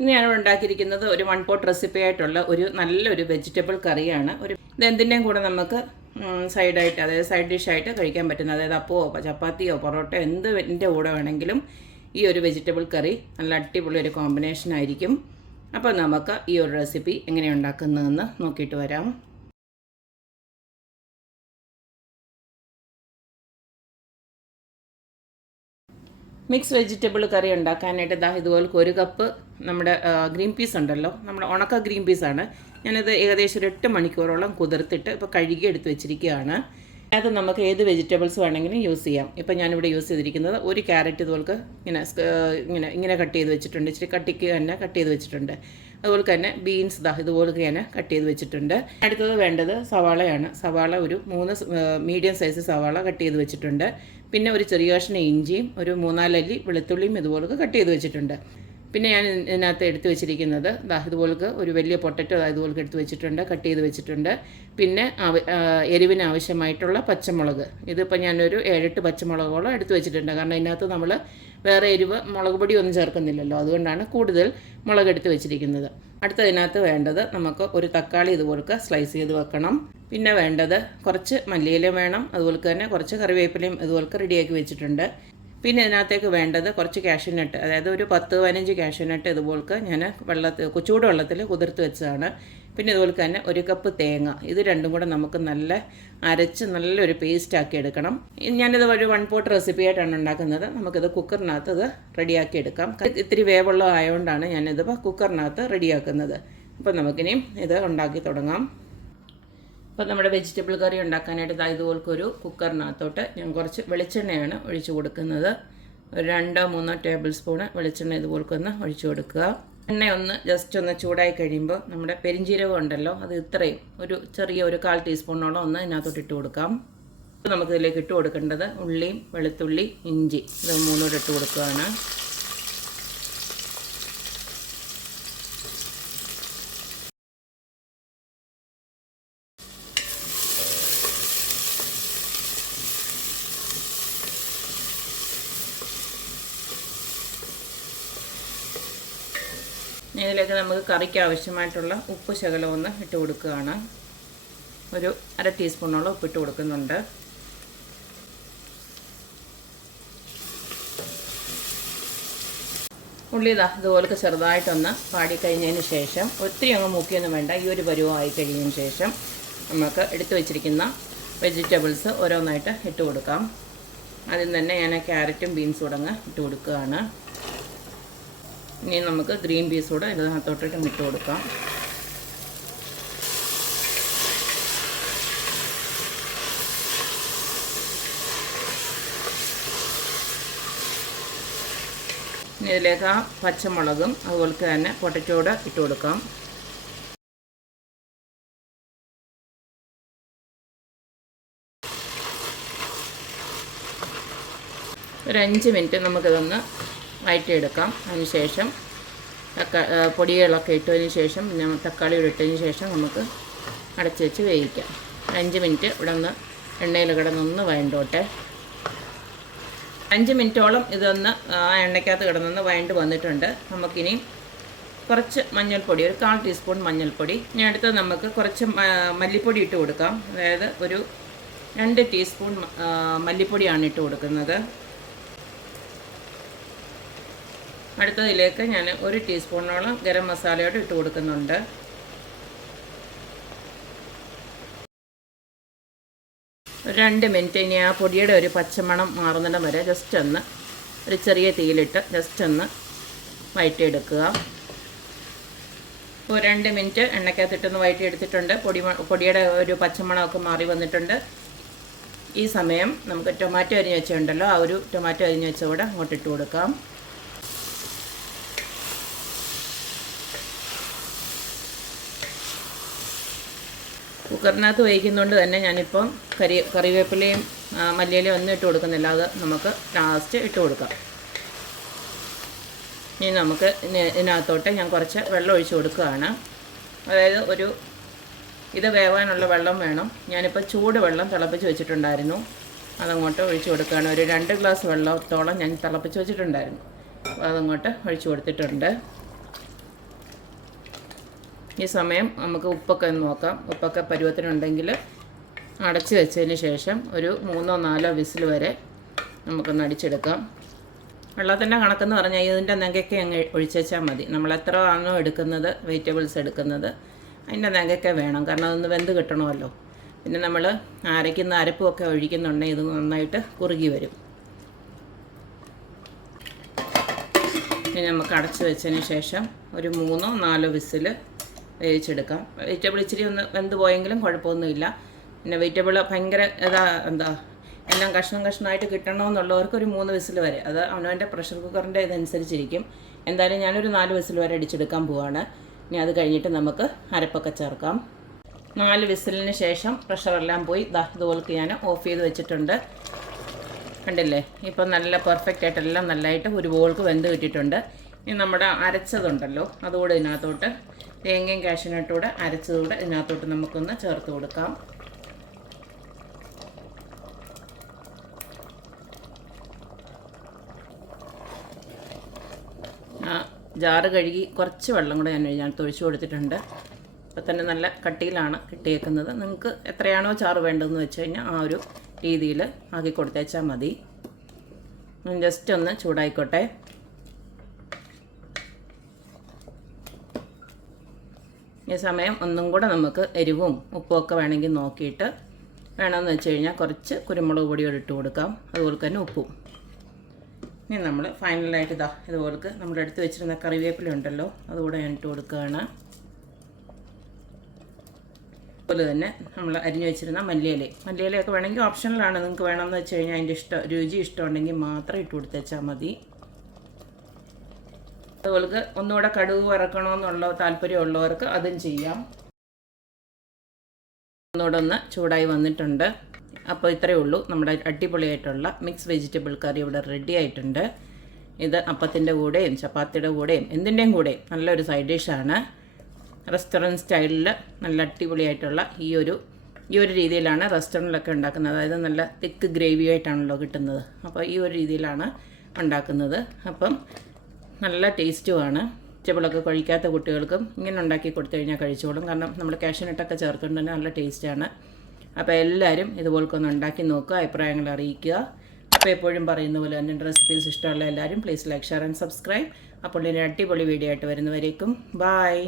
ഇന്ന് ഞാനിവിടെ ഉണ്ടാക്കിയിരിക്കുന്നത് ഒരു വൺ പോട്ട് റെസിപ്പി ആയിട്ടുള്ള ഒരു നല്ലൊരു വെജിറ്റബിൾ കറിയാണ്. ഇതെന്തിൻ്റെയും കൂടെ നമുക്ക് സൈഡായിട്ട്, അതായത് സൈഡ് ഡിഷായിട്ട് കഴിക്കാൻ പറ്റുന്ന, അതായത് അപ്പമോ ചപ്പാത്തിയോ പൊറോട്ടയോ എന്തിൻ്റെ കൂടെ വേണമെങ്കിലും ഈ ഒരു വെജിറ്റബിൾ കറി നല്ല അടിപൊളി ഒരു കോമ്പിനേഷൻ ആയിരിക്കും. അപ്പോൾ നമുക്ക് ഈ ഒരു റെസിപ്പി എങ്ങനെയാണ് ഉണ്ടാക്കുന്നതെന്ന് നോക്കിയിട്ട് വരാം. മിക്സ് വെജിറ്റബിൾ കറി ഉണ്ടാക്കാനായിട്ട് ഇതുപോലെ ഒരു കപ്പ് നമ്മുടെ ഗ്രീൻ പീസ് ഉണ്ടല്ലോ, നമ്മുടെ ഉണക്ക ഗ്രീൻ പീസാണ്. ഞാനത് ഏകദേശം ഒരു 8 മണിക്കൂറോളം കുതിർത്തിട്ട് ഇപ്പോൾ കഴുകി എടുത്ത് വെച്ചിരിക്കുകയാണ്. അത് നമുക്ക് ഏത് വെജിറ്റബിൾസ് വേണമെങ്കിലും യൂസ് ചെയ്യാം. ഇപ്പം ഞാനിവിടെ യൂസ് ചെയ്തിരിക്കുന്നത് ഒരു ക്യാരറ്റ് ഇതുപോലെ ഇങ്ങനെ കട്ട് ചെയ്ത് വെച്ചിട്ടുണ്ട്, ഇച്ചിരി കട്ടിക്ക് തന്നെ കട്ട് ചെയ്ത് വെച്ചിട്ടുണ്ട്. അതുപോലെ തന്നെ ബീൻസ് ഇതുപോലെ തന്നെ കട്ട് ചെയ്ത് വെച്ചിട്ടുണ്ട്. അടുത്തത് വേണ്ടത് സവാളയാണ്. സവാള ഒരു 3 മീഡിയം സൈസ് സവാള കട്ട് ചെയ്ത് വെച്ചിട്ടുണ്ട്. പിന്നെ ഒരു ചെറിയ കഷ്ണം ഇഞ്ചിയും ഒരു 3-4 അല്ലി വെളുത്തുള്ളിയും ഇതുപോലെ കട്ട് ചെയ്ത് വെച്ചിട്ടുണ്ട്. പിന്നെ ഞാൻ ഇതിനകത്ത് എടുത്ത് വെച്ചിരിക്കുന്നത് ഇതുപോലക്ക് ഒരു വലിയ പൊട്ടറ്റോ ഇതുപോലെ എടുത്ത് വെച്ചിട്ടുണ്ട്, കട്ട് ചെയ്ത് വെച്ചിട്ടുണ്ട്. പിന്നെ എരിവിന് ആവശ്യമായിട്ടുള്ള പച്ചമുളക്, ഇതിപ്പോൾ ഞാനൊരു 7-8 പച്ചമുളകോളം എടുത്ത് വെച്ചിട്ടുണ്ട്. കാരണം ഇതിനകത്ത് നമ്മൾ വേറെ മുളക് പൊടി ഒന്നും ചേർക്കുന്നില്ലല്ലോ, അതുകൊണ്ടാണ് കൂടുതൽ മുളക് എടുത്ത് വെച്ചിരിക്കുന്നത്. അടുത്തതിനകത്ത് വേണ്ടത് നമുക്ക് ഒരു തക്കാളി ഇതുപോലൊക്കെ സ്ലൈസ് ചെയ്ത് വെക്കണം. പിന്നെ വേണ്ടത് കുറച്ച് മല്ലിയില വേണം, അതുപോലെ തന്നെ കുറച്ച് കറിവേപ്പിലയും ഇതുപോലൊക്കെ റെഡിയാക്കി വെച്ചിട്ടുണ്ട്. പിന്നെ ഇതിനകത്തേക്ക് വേണ്ടത് കുറച്ച് കാഷ്യൂനട്ട്, അതായത് ഒരു 10-15 കാഷ്യൂനട്ട് ഇതുപോലൊക്കെ ഞാൻ ചൂടുവെള്ളത്തിൽ കുതിർത്ത് വെച്ചതാണ്. പിന്നെ ഇതുപോലെ തന്നെ 1 കപ്പ് തേങ്ങ, ഇത് രണ്ടും കൂടെ നമുക്ക് അരച്ച് നല്ലൊരു പേസ്റ്റാക്കി എടുക്കണം. ഞാനിത് ഒരു വൺ പോട്ട് റെസിപ്പി ആയിട്ടാണ് ഉണ്ടാക്കുന്നത്. നമുക്കിത് കുക്കറിനകത്ത് ഇത് റെഡിയാക്കി എടുക്കാം. ഇത്തിരി വേവുള്ള ആയതുകൊണ്ടാണ് ഞാനിത് കുക്കറിനകത്ത് റെഡിയാക്കുന്നത്. അപ്പോൾ നമുക്കിനിയും ഇത് ഉണ്ടാക്കി തുടങ്ങാം. അപ്പോൾ നമ്മുടെ വെജിറ്റബിൾ കറി ഉണ്ടാക്കാനായിട്ട് ഇതുപോലൊക്കെ ഒരു കുക്കറിനകത്തോട്ട് ഞാൻ കുറച്ച് വെളിച്ചെണ്ണയാണ് ഒഴിച്ചു കൊടുക്കുന്നത്. ഒരു 2-3 ടേബിൾ സ്പൂണ് വെളിച്ചെണ്ണ ഇതുപോലൊക്കെ ഒന്ന് ഒഴിച്ചു കൊടുക്കുക. എണ്ണ ജസ്റ്റ് ഒന്ന് ചൂടായി കഴിയുമ്പോൾ നമ്മുടെ പെരിഞ്ജീരകം ഉണ്ടല്ലോ, അത് ഇത്രയും ചെറിയ 1/4 ടീസ്പൂണോളം ഇതിനകത്തോട്ട് ഇട്ട് കൊടുക്കാം. നമുക്കിതിലേക്ക് ഇട്ട് കൊടുക്കേണ്ടത് ഉള്ളിയും വെളുത്തുള്ളി ഇഞ്ചി ഇത് 3 കൂടെ ഇട്ട് കൊടുക്കുകയാണ്. ഇതിലേക്ക് നമുക്ക് കറിക്ക് ആവശ്യമായിട്ടുള്ള ഉപ്പ് ശകലം ഒന്ന് ഇട്ട് കൊടുക്കുകയാണ്. ഒരു 1/2 ടീസ്പൂണോളം ഉപ്പിട്ട് കൊടുക്കുന്നുണ്ട്. ഉള്ളി ഇതുപോലൊക്കെ ചെറുതായിട്ടൊന്ന് പാടിക്കഴിഞ്ഞതിന് ശേഷം, ഒത്തിരി അങ്ങ് മൂക്കിയൊന്നും വേണ്ട, ഈ ഒരു പരുവമായി കഴിഞ്ഞതിന് ശേഷം നമുക്ക് എടുത്തു വെച്ചിരിക്കുന്ന വെജിറ്റബിൾസ് ഓരോന്നായിട്ട് ഇട്ട് കൊടുക്കാം. അതിൽ തന്നെ ഞാൻ ക്യാരറ്റും ബീൻസും കൂടെ ഇട്ട് കൊടുക്കുകയാണ്. ഇനി നമുക്ക് ഗ്രീൻ പീസ് കൂടെ ഇതിനകത്തോട്ടിട്ട് ഇട്ട് കൊടുക്കാം. ഇനി ഇതിലേക്ക് പച്ചമുളകും അതുപോലെ തന്നെ പൊട്ടറ്റോടെ ഇട്ട് കൊടുക്കാം. ഒരു 5 മിനിറ്റ് നമുക്കിതൊന്ന് വഴറ്റിയെടുക്കാം. അതിനുശേഷം പൊടികളൊക്കെ ഇട്ടതിന് ശേഷം തക്കാളി ഇട്ടതിന് ശേഷം നമുക്ക് അടച്ച് വെച്ച് വേവിക്കാം. 5 മിനിറ്റ് ഇവിടെ എണ്ണയിൽ കിടന്നൊന്ന് വഴണ്ടോട്ടെ. 5 മിനിറ്റോളം ഇതൊന്ന് ആ എണ്ണയ്ക്കകത്ത് കിടന്നൊന്ന് വഴണ്ട് വന്നിട്ടുണ്ട്. നമുക്കിനി കുറച്ച് മഞ്ഞൾപ്പൊടി, ഒരു 1/4 ടീസ്പൂൺ മഞ്ഞൾപ്പൊടി. ഇനി അടുത്ത് നമുക്ക് കുറച്ച് മല്ലിപ്പൊടി ഇട്ട് കൊടുക്കാം. അതായത് ഒരു 2 ടീസ്പൂൺ മല്ലിപ്പൊടിയാണ് ഇട്ട് കൊടുക്കുന്നത്. അടുത്തതിലേക്ക് ഞാൻ 1 ടീസ്പൂണോളം ഗരം മസാലയോട് ഇട്ട് കൊടുക്കുന്നുണ്ട്. ഒരു 2 മിനിറ്റ് ഇനി ആ പൊടിയുടെ ഒരു പച്ചമണം മാറുന്നിടം വരെ ജസ്റ്റ് ഒന്ന് ഒരു ചെറിയ തീയിലിട്ട് ജസ്റ്റ് ഒന്ന് വഴറ്റിയെടുക്കുക. ഇപ്പോൾ 2 മിനിറ്റ് എണ്ണയ്ക്കകത്തിട്ടൊന്ന് വഴറ്റിയെടുത്തിട്ടുണ്ട്. പൊടിയുടെ ഒരു പച്ചമണമൊക്കെ മാറി വന്നിട്ടുണ്ട്. ഈ സമയം നമുക്ക് ടൊമാറ്റോ അരിഞ്ഞ് വെച്ചിട്ടുണ്ടല്ലോ, ആ ഒരു ടൊമാറ്റോ അരിഞ്ഞ് വെച്ച കൂടെ അങ്ങോട്ട് ഇട്ട് കൊടുക്കാം. കുക്കറിനകത്ത് വേവിക്കുന്നതുകൊണ്ട് തന്നെ ഞാനിപ്പം കറിവേപ്പിലയും മല്ലിയിലയും ഒന്നും ഇട്ട് കൊടുക്കുന്നില്ല, അത് നമുക്ക് ലാസ്റ്റ് ഇട്ട് കൊടുക്കാം. ഇനി നമുക്ക് ഇതിനകത്തോട്ട് ഞാൻ കുറച്ച് വെള്ളം ഒഴിച്ച് കൊടുക്കുകയാണ്. അതായത് ഇത് വേവാനുള്ള വെള്ളം വേണം. ഞാനിപ്പോൾ ചൂട് വെള്ളം തിളപ്പിച്ച് വെച്ചിട്ടുണ്ടായിരുന്നു, അതങ്ങോട്ട് ഒഴിച്ച് കൊടുക്കുകയാണ്. ഒരു 2 ഗ്ലാസ് വെള്ളത്തോളം ഞാൻ തിളപ്പിച്ച് വെച്ചിട്ടുണ്ടായിരുന്നു, അപ്പോൾ അതങ്ങോട്ട് ഒഴിച്ച് കൊടുത്തിട്ടുണ്ട്. ഈ സമയം നമുക്ക് ഉപ്പൊക്കെ ഒന്ന് നോക്കാം. ഉപ്പൊക്കെ പരുവത്തിനുണ്ടെങ്കിൽ അടച്ച് വെച്ചതിന് ശേഷം ഒരു 3-4 വിസിൽ വരെ നമുക്കൊന്ന് അടിച്ചെടുക്കാം. വെള്ളത്തിൻ്റെ കണക്കെന്ന് പറഞ്ഞാൽ ഇതിൻ്റെ നെകയ്ക്ക് അങ്ങ് ഒഴിച്ചാൽ മതി. നമ്മൾ എത്ര ആണോ എടുക്കുന്നത് വെജിറ്റബിൾസ് എടുക്കുന്നത് അതിൻ്റെ നെകയ്ക്ക് വേണം, കാരണം അതൊന്ന് വെന്ത് കിട്ടണമല്ലോ. പിന്നെ നമ്മൾ അരയ്ക്കുന്ന അരപ്പുമൊക്കെ ഒഴിക്കുന്നുണ്ടെങ്കിൽ ഇത് നന്നായിട്ട് കുറുകി വരും. ഇനി നമുക്ക് അടച്ച് വെച്ചതിന് ശേഷം ഒരു 3-4 വിസിൽ വേവിച്ചെടുക്കാം. വെജിറ്റബിൾ ഇച്ചിരി ഒന്ന് വെന്ത് പോയെങ്കിലും കുഴപ്പമൊന്നുമില്ല. പിന്നെ വെജിറ്റബിൾ ഭയങ്കര എല്ലാം കഷ്ണമായിട്ട് കിട്ടണമെന്നുള്ളവർക്ക് ഒരു 3 വിസിൽ വരെ, അത് അവനവൻ്റെ പ്രഷർ കുക്കറിൻ്റെ ഇതനുസരിച്ചിരിക്കും. എന്തായാലും ഞാനൊരു 4 വിസിൽ വരെ അടിച്ചെടുക്കാൻ പോവാണ്. ഇനി അത് കഴിഞ്ഞിട്ട് നമുക്ക് അരപ്പൊക്കെ ചേർക്കാം. 4 വിസിലിന് ശേഷം പ്രഷറെല്ലാം പോയി ഇതുപോലെ ഞാൻ ഓഫ് ചെയ്ത് വെച്ചിട്ടുണ്ട്. കണ്ടില്ലേ, ഇപ്പം നല്ല പെർഫെക്റ്റ് ആയിട്ടെല്ലാം നല്ലതായിട്ട് ഒരു ബോൾക്ക് വെന്ത് കിട്ടിയിട്ടുണ്ട്. ഇനി നമ്മുടെ അരച്ചതുണ്ടല്ലോ അതുകൂടെ ഇതിനകത്തോട്ട്, തേങ്ങയും കാഷ്യൂനട്ടുകൂടെ അരച്ചതുകൂടെ ഇതിനകത്തോട്ട് നമുക്കൊന്ന് ചേർത്ത് കൊടുക്കാം. ജാറ് കഴുകി കുറച്ച് വെള്ളം കൂടെ ഞാൻ ഒഴിച്ചു കൊടുത്തിട്ടുണ്ട്. ഇപ്പോൾ തന്നെ നല്ല കട്ടിയിലാണ് കിട്ടിയേക്കുന്നത്. നിങ്ങൾക്ക് എത്രയാണോ ചാറ് വേണ്ടതെന്ന് വെച്ച് കഴിഞ്ഞാൽ ആ ഒരു രീതിയിൽ ആക്കി കൊടുത്തേച്ചാൽ മതി. ജസ്റ്റ് ഒന്ന് ചൂടായിക്കോട്ടെ. ഈ സമയം ഒന്നും കൂടെ നമുക്ക് എരിവും ഉപ്പുമൊക്കെ വേണമെങ്കിൽ നോക്കിയിട്ട് വേണമെന്ന് വെച്ച് കഴിഞ്ഞാൽ കുറച്ച് കുരുമുളക് പൊടിയോട് ഇട്ട് കൊടുക്കാം, അതുപോലെ തന്നെ ഉപ്പും. ഇനി നമ്മൾ ഫൈനലായിട്ട് ഇതുപോലെ നമ്മൾ എടുത്ത് വെച്ചിരുന്ന കറിവേപ്പില ഉണ്ടല്ലോ അതുകൂടെ ഞാൻ ഇട്ട് കൊടുക്കുകയാണ്. അതുപോലെ തന്നെ നമ്മൾ അരിഞ്ഞു വെച്ചിരുന്ന മല്ലിയിലയൊക്കെ വേണമെങ്കിൽ ഓപ്ഷണലാണ്. നിങ്ങൾക്ക് വേണമെന്ന് വെച്ച് കഴിഞ്ഞാൽ അതിൻ്റെ രുചി ഇഷ്ടമുണ്ടെങ്കിൽ മാത്രം ഇട്ട് കൊടുത്തേച്ചാൽ മതി. അതുപോലെ ഒന്നുകൂടെ കടുക് വറക്കണമെന്നുള്ള താല്പര്യമുള്ളവർക്ക് അതും ചെയ്യാം. ഒന്നുകൂടെ ഒന്ന് ചൂടായി വന്നിട്ടുണ്ട്. അപ്പോൾ ഇത്രയേ ഉള്ളൂ, നമ്മുടെ അടിപൊളിയായിട്ടുള്ള മിക്സ് വെജിറ്റബിൾ കറി ഇവിടെ റെഡി ആയിട്ടുണ്ട്. ഇത് അപ്പത്തിൻ്റെ കൂടെയും ചപ്പാത്തിയുടെ കൂടെയും എന്തിൻ്റെയും കൂടെയും നല്ലൊരു സൈഡ് ഡിഷാണ്. റെസ്റ്റോറൻറ്റ് സ്റ്റൈലിൽ നല്ല അടിപൊളിയായിട്ടുള്ള ഈ ഒരു രീതിയിലാണ് റെസ്റ്റോറൻറ്റിലൊക്കെ ഉണ്ടാക്കുന്നത്. അതായത് നല്ല തിക്ക് ഗ്രേവി ആയിട്ടാണല്ലോ കിട്ടുന്നത്. അപ്പോൾ ഈ ഒരു രീതിയിലാണ് ഉണ്ടാക്കുന്നത്. അപ്പം നല്ല ടേസ്റ്റുമാണ്. വെജിറ്റബിളൊക്കെ കഴിക്കാത്ത കുട്ടികൾക്കും ഇങ്ങനെ ഉണ്ടാക്കി കൊടുത്തു കഴിഞ്ഞാൽ കഴിച്ചോളും. കാരണം നമ്മൾ കാഷ്യൂനട്ടൊക്കെ ചേർത്തുകൊണ്ട് തന്നെ നല്ല ടേസ്റ്റാണ്. അപ്പോൾ എല്ലാവരും ഇതുപോലൊക്കെ ഉണ്ടാക്കി നോക്കുക, അഭിപ്രായങ്ങൾ അറിയിക്കുക. അപ്പോൾ എപ്പോഴും പറയുന്ന പോലെ തന്നെ റെസിപ്പീസ് ഇഷ്ടമുള്ള എല്ലാവരും please like, share and subscribe. അപ്പോൾ ഒരു അടിപൊളി വീഡിയോ ആയിട്ട് വരുന്നവരേക്കും ബായ്.